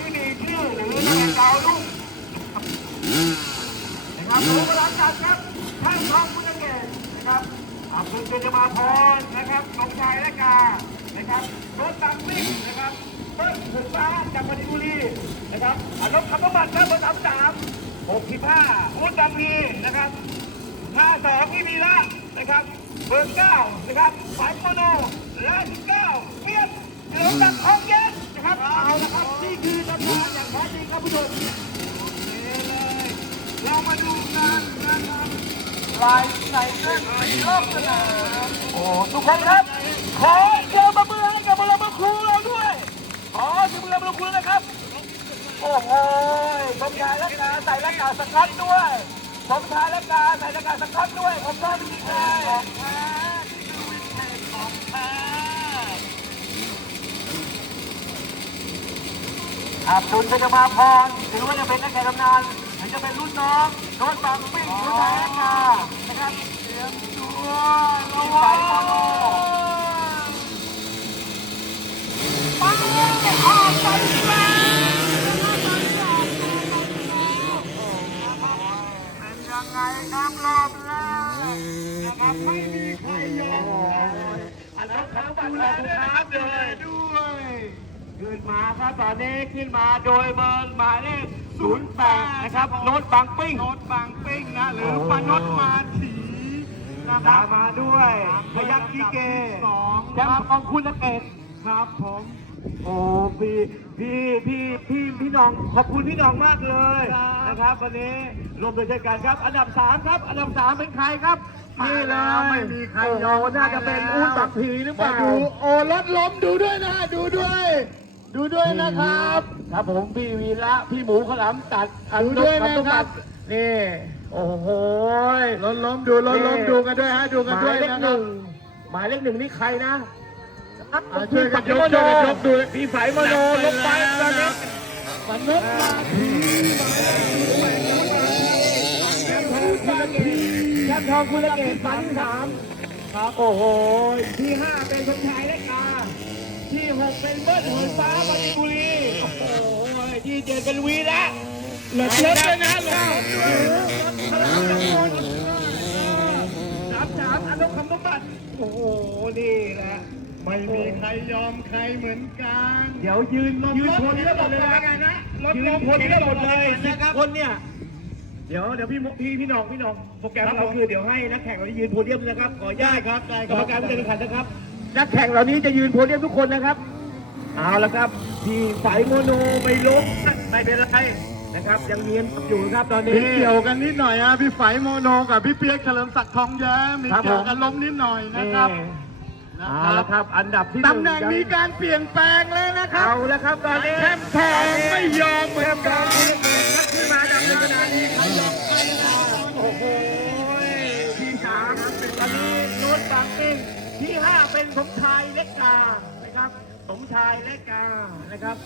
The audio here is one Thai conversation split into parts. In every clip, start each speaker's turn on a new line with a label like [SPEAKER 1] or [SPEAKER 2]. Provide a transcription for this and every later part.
[SPEAKER 1] ที่มีชื่อหรือนักดาวรุ่งนะครับรู้เวลาจัดครับท่านทองคุณเกศนะครับอาคุณเบญจมาพรนะครับสมชายและกานะครับรถตังวิ่งนะครับเบิ้ลถึงฟ้าจากปฏิบุรีนะครับอารถขับรถบัตรครับเบอร์สามสามหกสิบห้าอุดดังพีนะครับห้าสองที่มีละนะครับเบอร์เก้านะครับสายโมโนและสิบเก้าเปียกเดี๋ยวตัดทองเย็นนะครับเอาละครับนี่คือ อย่างแท้จริงครับผู้ชมเคเลยเรามาดูกันนะครับลายใส่เส้นรอบสนามโอ้ทุกคนครับ ขอเชิญมาเมือให้กับบรมครูเราด้วยขอเชิญบรมครูนะครับ โอ้โหสมชายและกาใส่และกาสกัดด้วยสมชายและกาใส่และกาสกัดด้วยผมชอบจริงๆเลยของแท้นี่คือวินเทจของแท้ อับดุลเบญจมาพรถือว่าจะเป็นนักแข่งตำนานหรือจะเป็นรุ่นน้องโน้ตบังปิ้งรุ่นแท้และกานะครับเตรียมตัวระวังโมโนปังออกไปแล้วเป็นยังไงครับรอบแรกนะครับไม่มีใครยอมอันนั้นครับบัตรแล้วนะครับเลยด้วย ขึ้นมาครับตอนนี้ขึ้นมาโดยเบอร์หมายเลข08 นะครับโน้ตบางปิ้งโน้ตบางปิ้งนะหรือปานดมาถีนะครับมาด้วยพยัคฆ์กีเกสองแชมป์ของคุณนักเอกครับผมโอ้พี่พี่พี่พี่พี่น้องขอบคุณพี่น้องมากเลยนะครับวันนี้รวมโดยใจกันครับ อันดับสามครับ อันดับสามเป็นใครครับนี่เลย
[SPEAKER 2] ไม่มีใคร
[SPEAKER 1] โอ้
[SPEAKER 2] ยอม
[SPEAKER 1] โหน่าจะเป็นอุ้นบักพีหรือเป
[SPEAKER 2] มา
[SPEAKER 1] ล่า
[SPEAKER 2] ดูโอ้รถล้มดูด้วยนะดูด้วย ดูด้วยนะครับ
[SPEAKER 1] ครับผมพี่วีระพี่หมูขาวหลามตัดอัน
[SPEAKER 2] ดูด้วยนะครับ
[SPEAKER 1] นี่โอ้โห
[SPEAKER 2] รถล้มดูรถล้มดูกันด้วยฮะดู
[SPEAKER 1] ห
[SPEAKER 2] กัน
[SPEAKER 1] มา
[SPEAKER 2] ด้วย
[SPEAKER 1] ยเลข
[SPEAKER 2] นะ
[SPEAKER 1] ห
[SPEAKER 2] ครั
[SPEAKER 1] นึ่
[SPEAKER 2] บ
[SPEAKER 1] งหมายเลขหนึ่งนี่ใครนะ
[SPEAKER 2] อ่าช่วยกันยกช่วยกันยกดู
[SPEAKER 1] พี่สายมโนลงไปตอนนี้
[SPEAKER 2] มนุษย์มาที
[SPEAKER 1] แชมป์ทองคุณเกศสามสามครับโอ้โหที่ห้าเป็นสมชายและกาที่หก เป็นเบิ้ลเหินฟ้าปฏิบุรีโอ้โหที่เจ็ดเป็นวีละ
[SPEAKER 2] หลบรถด้วยนะหลบรถ
[SPEAKER 1] สามสามอนุคำนุบัติโอ้โหนี่แหละ
[SPEAKER 2] ไม่มีใครยอมใครเหมือนกัน
[SPEAKER 1] เดี๋ยวยืนยืนคนนี้หมดเลยนะยืนคนนี้หมดเลยนะครับคนเนี่ยเดี๋ยวเดี๋ยวพี่พี่พี่น้องพี่น้องโปรแกรมเราคือเดี๋ยวให้นักแข่งเรายืนโพเดียมนะครับ ขออนุญาตครับกรรมการผู้จัดการแข่งขันนะครับนักแข่งเหล่านี้จะยืนโพเดียมทุกคนนะครับ เอาละครับที่สายโมโนไม่ล้มไม่เป็นไรนะครับ ยังเนียนอยู่ครับตอนนี้
[SPEAKER 2] มีเกี่ยวกันนิดหน่อยฮะพี่ไฝโมโนกับพี่เปียกเฉลิมศักดิ์ทองแย้มมี
[SPEAKER 1] ครับ
[SPEAKER 2] เกี่ยวกันล้มนิดหน่อยนะครับ
[SPEAKER 1] นี่
[SPEAKER 2] นะ
[SPEAKER 1] เอา
[SPEAKER 2] ครั
[SPEAKER 1] ละ
[SPEAKER 2] บ
[SPEAKER 1] ครับอันดับที่
[SPEAKER 2] ตำแหน่งมีการเปลี่ยนแปลงแล้วนะครับ
[SPEAKER 1] เอาละครับตอนนี้
[SPEAKER 2] แชมป์ทองไม่ยอมเหมือนกัน
[SPEAKER 1] ขึ้นมาดับหนึ่งขนาดนี้โอ้โหที่สามตอนนี้นุชบางปิ้งที่ห้าเป็นสมชายเล็กกานะครับ สมชายเล็กกานะครับ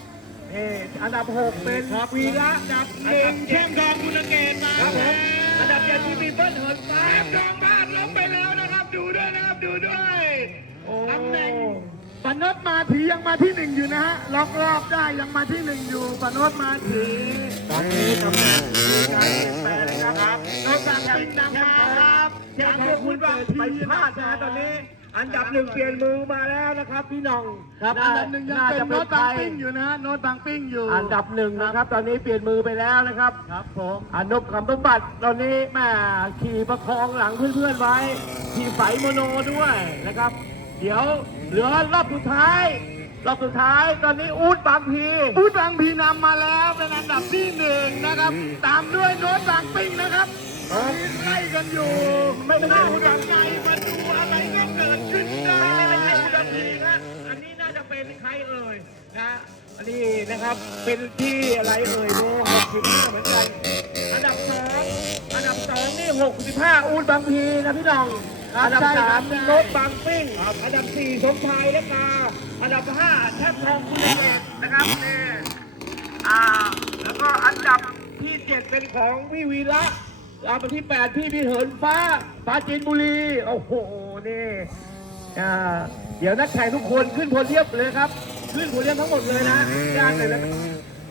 [SPEAKER 1] เอออันดับหกเป็นวีระอันดับหนึ่ง
[SPEAKER 2] แช่งทองคุณเกตมา
[SPEAKER 1] ครับผมอันดับเจ็ดที่มีเบิ้ลเหินฟ้า
[SPEAKER 2] แชมป์ทองบ้านล้มไปแล้วนะครับ ดูด้วยนะครับดูด้วย
[SPEAKER 1] โอ้
[SPEAKER 2] ตำแหน่งปนดมาถียังมาที่หนึ่งอยู่นะฮะล็อกรอบได้ยังมาที่หนึ่งอยู่ปนดมาถี
[SPEAKER 1] ตอนนี้ตำแหน่งมีการเปลี่ยนแปลงนะครับ
[SPEAKER 2] โนตักปิงนำมาครับ
[SPEAKER 1] แจ้งพวกคุณว่าไปพลาดนะตอนนี้ อันดับหนึ่งเปลี่ยนมือมาแล้วนะครับ พี่น้อง
[SPEAKER 2] ครับอันดับหนึ่งยัง
[SPEAKER 1] น่า
[SPEAKER 2] เป็น
[SPEAKER 1] จะ
[SPEAKER 2] โน
[SPEAKER 1] เป็น
[SPEAKER 2] ต
[SPEAKER 1] ใคร
[SPEAKER 2] บังปิ้งอยู่นะฮะโนตบังปิ้งอยู่
[SPEAKER 1] อันดับหนึ่งนะครับ ตอนนี้เปลี่ยนมือไปแล้วนะครับ
[SPEAKER 2] ครับผม
[SPEAKER 1] อนุคำสมบัติตอนนี้แม่ขี่ประคองหลังเพื่อนๆไว้ขี่ไฟโมโนด้วยนะครับ เดี๋ยวเหลือรอบสุดท้ายรอบสุดท้ายตอนนี้อูดบางพี
[SPEAKER 2] พูดบางพีนำมาแล้วเป็นอันดับที่หนึ่งนะครับ ตามด้วยโนตบังปิ้งนะครับตอนนี้ ไล่กันอยู่
[SPEAKER 1] ไม่ไม่ใช่
[SPEAKER 2] เข้า
[SPEAKER 1] อูด
[SPEAKER 2] ดั
[SPEAKER 1] บาง
[SPEAKER 2] ไงมาดูอะไรก็เกิดขึ้นได้
[SPEAKER 1] ไม่ไม่ใช่อูดบางพีนะอันนี้น่าจะเป็นใครเอ่ยนะอันนี้นะครับเป็นที่อะไรเอ่ยโลหกสิบห้าเหมือนกัน อันดับสองอันดับสองนี่หกสิบห้าอูดบางพีนะพี่น้องอันดับสามมีรถบางปิ้งอันดับสี่สมชายและกาอันดับห้าแทบทองคุณเดชนะครับนี่อ่าแล้วก็อันดับที่เจ็ดเป็นของพี่วีระ อันดับที่แปดพี่พี่เหินฟ้าปราจีนบุรี โอ้โห นี่อ่าเดี๋ยวนักแข่งทุกคนขึ้นโพเดียมเลยครับ ขึ้นโพเดียมทั้งหมดเลยนะญาติเลยนะ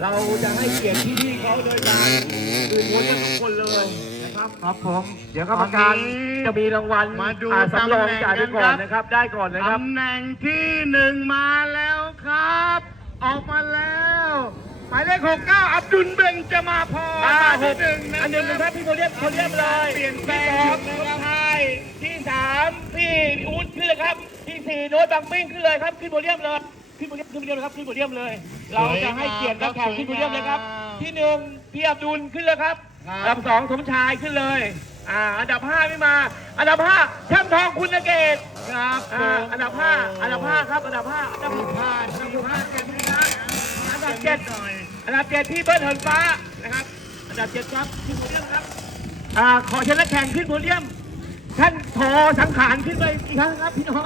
[SPEAKER 1] เราจะให้เกียรติพี่ๆเขาโดยการคืนโค้ชทุกคนเลยนะครับ
[SPEAKER 2] ครับผม
[SPEAKER 1] เดี๋ยวกรรมการจะมีรางวัล
[SPEAKER 2] มาดู
[SPEAKER 1] อ่สำรอง
[SPEAKER 2] ตำแหน่ง
[SPEAKER 1] จ่ายไปก่อนนะครับ ได้ก่อนนะครับ
[SPEAKER 2] ตำแหน่งที่หนึ่งมาแล้วครับ ออกมาแล้ว หมายเลขหกเก้าอับดุลเบนจะมาพอ
[SPEAKER 1] อ่า
[SPEAKER 2] มา
[SPEAKER 1] ห
[SPEAKER 2] ที่
[SPEAKER 1] ก
[SPEAKER 2] หนึ่งนะ
[SPEAKER 1] อันหนึ่งนะครับพี่โมเรียบเขาเรียบเลย
[SPEAKER 2] เปลี่ยนแปล
[SPEAKER 1] ที่
[SPEAKER 2] ง
[SPEAKER 1] สองคนไทยที่สามพี่อุ้นขึ้นเลยครับ ที่สี่โน้ตบางปิ้งขึ้นเลยครับ ขึ้นโมเรียมเลย ขึ้นโมเรียมขึ้นโมเรียมเลยครับ ขึ้นโมเรียมเลย เราจะให้เกียรตินักแข่งขึ้นโมเรียมเลยครับ ที่หนึ่งพี่อับดุลขึ้นเลยครับ อันดับสองสมชายขึ้นเลย อ่า อันดับห้าไม่มา อันดับห้าแชมป์ทองคุณเกต
[SPEAKER 2] ครับผ
[SPEAKER 1] อ่ามอันดับห้าอันดับห้าครับ อันดับห้าอันดับ
[SPEAKER 2] มี
[SPEAKER 1] ห้า
[SPEAKER 2] พลาดมีพลาดกันที่นะ
[SPEAKER 1] อันดับเจ็ด
[SPEAKER 2] หน่อย
[SPEAKER 1] อันดับเจ็ดพี่เบิร์ดเหินฟ้านะครับ อันดับเจ็ดครับขึ้นโพเดียมครับอ่าขอเชิญนักแข่งขึ้นโพเดียม ท่านโทสังขารขึ้นไปอีกครั้งครับพี่น้อง